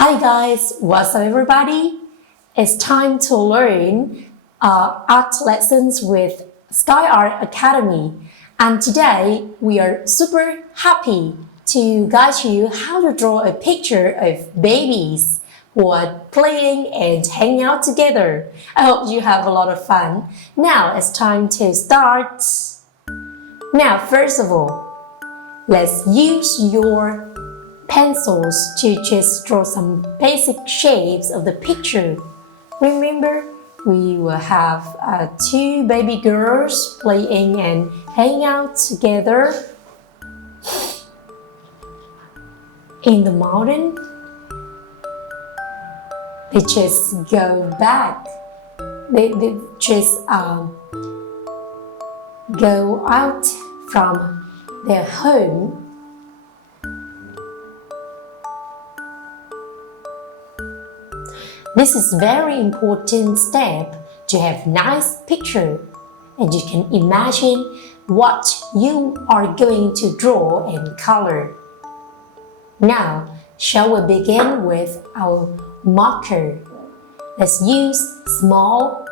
Hi guys, what's up everybody? It's time to learn art lessons with Sky Art Academy. And today we are super happy to guide you how to draw a picture of babies who are playing and hanging out together. I hope you have a lot of fun. Now it's time to start. Now first of all, let's use your pencils to just draw some basic shapes of the picture. Remember, we will have two baby girls playing and hanging out together in the mountain. They just go back. They just go out from their home. This is very important step to have nice picture, and you can imagine what you are going to draw and color. Now, shall we begin with our marker? Let's use small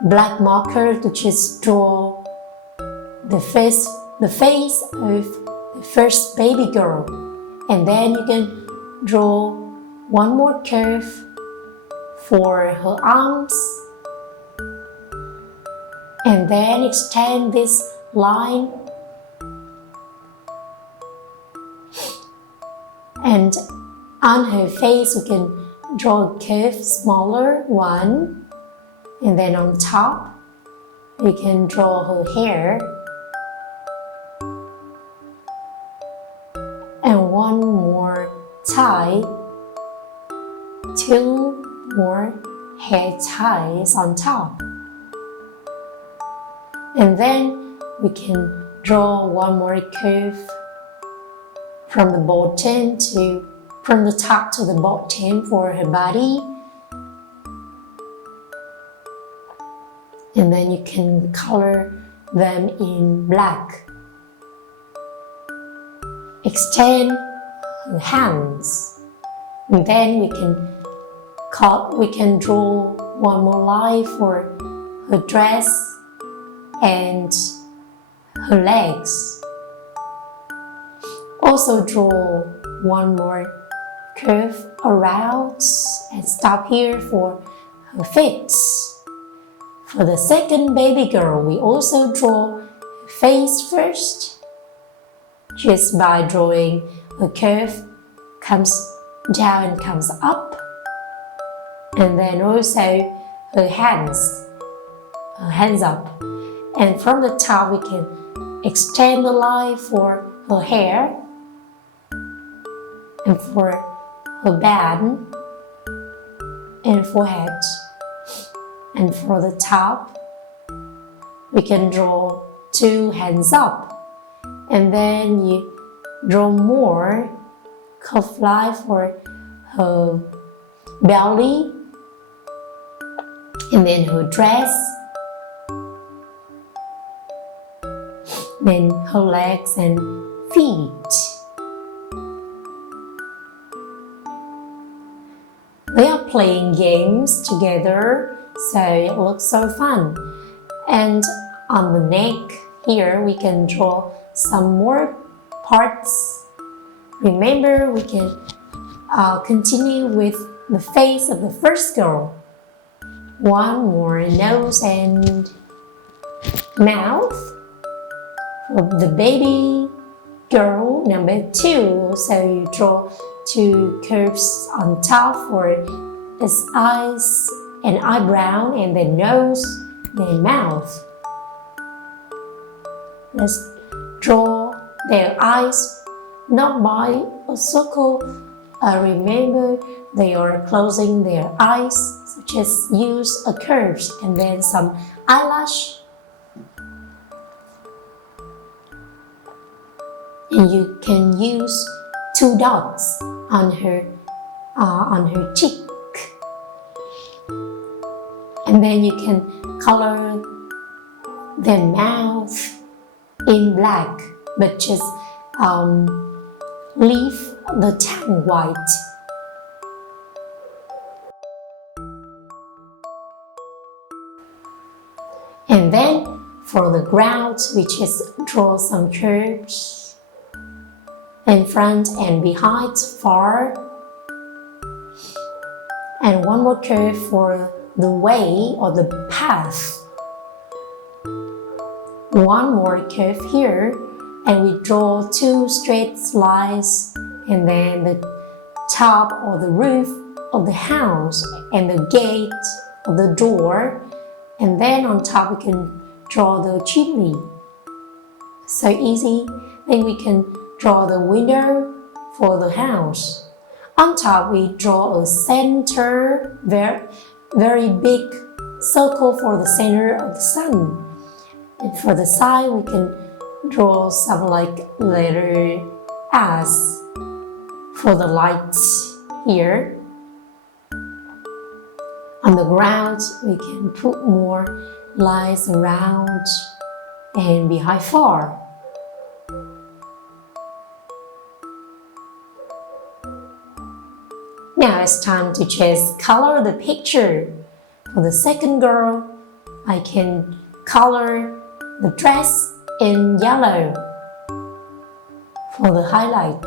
black marker to just draw the face of the first baby girl, and then you can draw one more curve for her arms, and then extend this line, and on her face we can draw a curve smaller one, and then on top we can draw her hair, and one more tie, two more hair ties on top, and then we can draw one more curve from the top to the bottom for her body, and then you can color them in black. Extend her hands, and then we can draw one more line for her dress and her legs. Also draw one more curve around and stop here for her feet. For the second baby girl, we also draw her face first, just by drawing a curve comes down and comes up. And then also her hands up. And from the top we can extend the line for her hair and for her band and forehead. And for the top we can draw two hands up, and then you draw more curved line for her belly, and then her dress, then her legs and feet. They are playing games together, so it looks so fun. And on the neck here we can draw some more parts. Remember, we can continue with the face of the first girl. One more nose and mouth. For the baby girl number 2, so you draw two curves on top for its eyes and eyebrow, and then nose, then mouth. Let's draw their eyes not by a circle. Remember, they are closing their eyes, so just use a curve and then some eyelash. And you can use two dots on her cheek. And then you can color their mouth in black, but just leave the tongue white. And then for the ground, we just draw some curves in front and behind far. And one more curve for the way or the path. One more curve here, and we draw two straight lines, and then the top or the roof of the house and the gate of the door, and then on top we can draw the chimney. So easy. Then we can draw the window for the house. On top we draw a center, very big circle for the center of the sun. And for the side we can draw some like letter S for the lights here. On the ground we can put more lines around and behind far. Now it's time to just color the picture. For the second girl, I can color the dress in yellow for the highlight.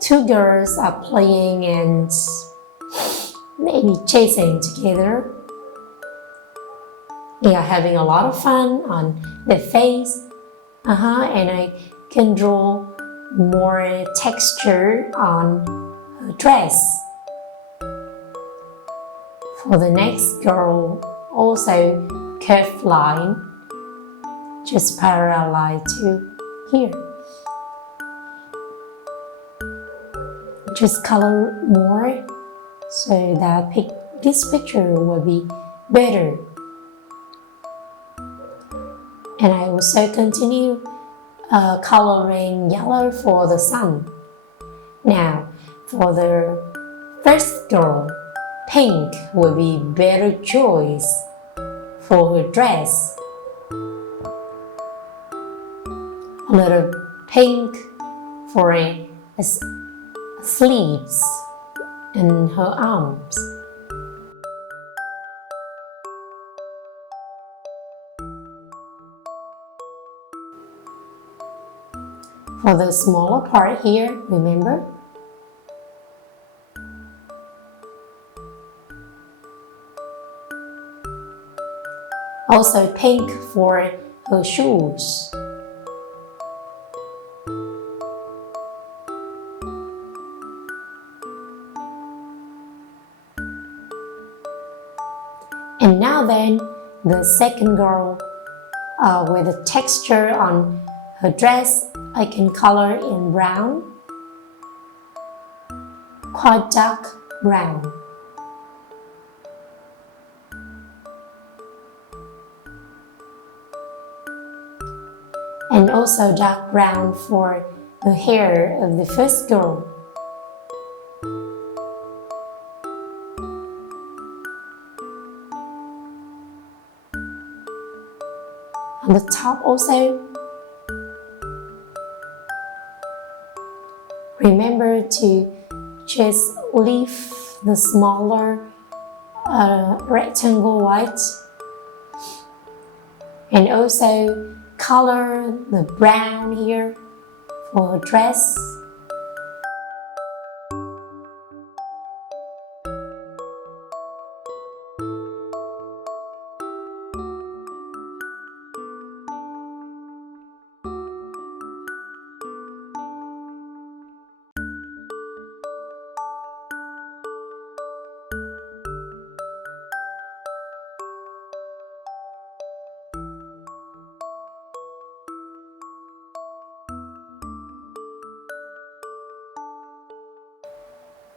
Two girls are playing and maybe chasing together. They are having a lot of fun on their face. And I can draw more texture on her dress. For the next girl, also curved line, just parallel to here. Just color more so that this picture will be better. And I also continue coloring yellow for the sun. Now, for the first girl, pink will be better choice for her dress. A little pink for a sleeves and her arms. For the smaller part here, remember? Also pink for her shoes. And now then, the second girl with the texture on her dress, I can color in brown, quite dark brown. And also dark brown for the hair of the first girl. On the top also, remember to just leave the smaller rectangle white, and also color the brown here for her dress.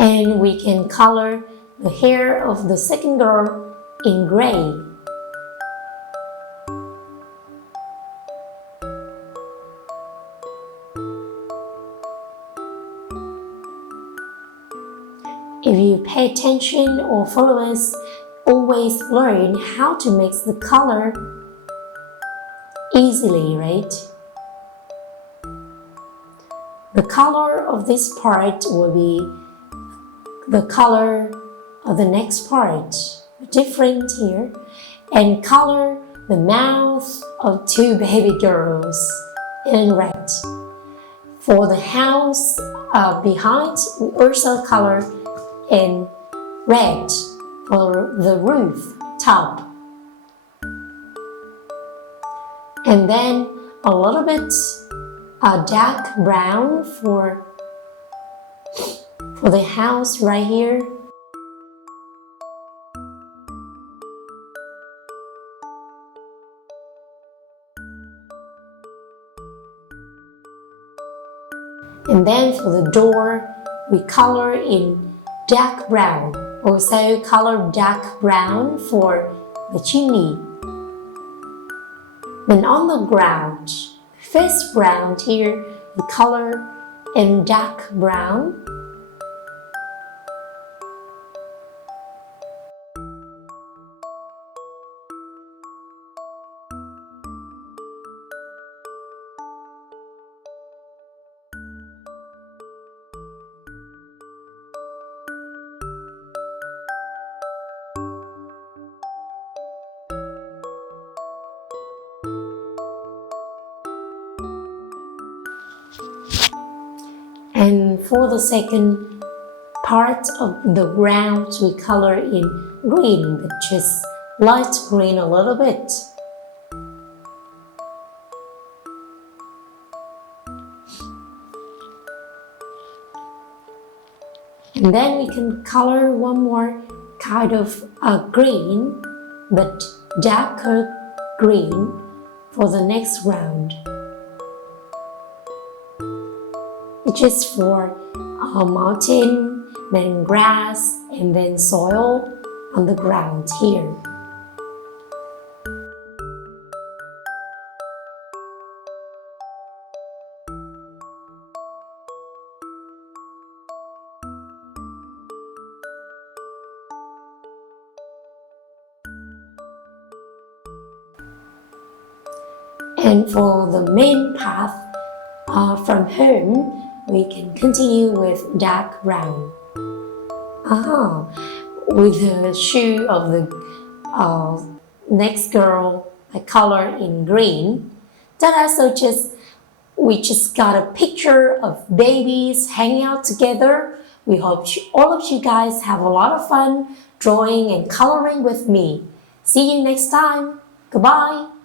And we can color the hair of the second girl in gray. If you pay attention or follow us, always learn how to mix the color easily, right? The color of this part will be the color of the next part, different here, and color the mouth of two baby girls in red. For the house behind, we also color in red for the roof top. And then a little bit dark brown for the house right here. And then for the door, we color in dark brown. Also color dark brown for the chimney. Then on the ground, first ground here, we color in dark brown. And for the second part of the ground, we color in green, but just light green a little bit. And then we can color one more kind of green, but darker green for the next round. Just for mountain, then grass, and then soil on the ground here. And for the main path from home, we can continue with dark brown. With the shoe of the next girl, I color in green. We just got a picture of babies hanging out together. We hope all of you guys have a lot of fun drawing and coloring with me. See you next time. Goodbye.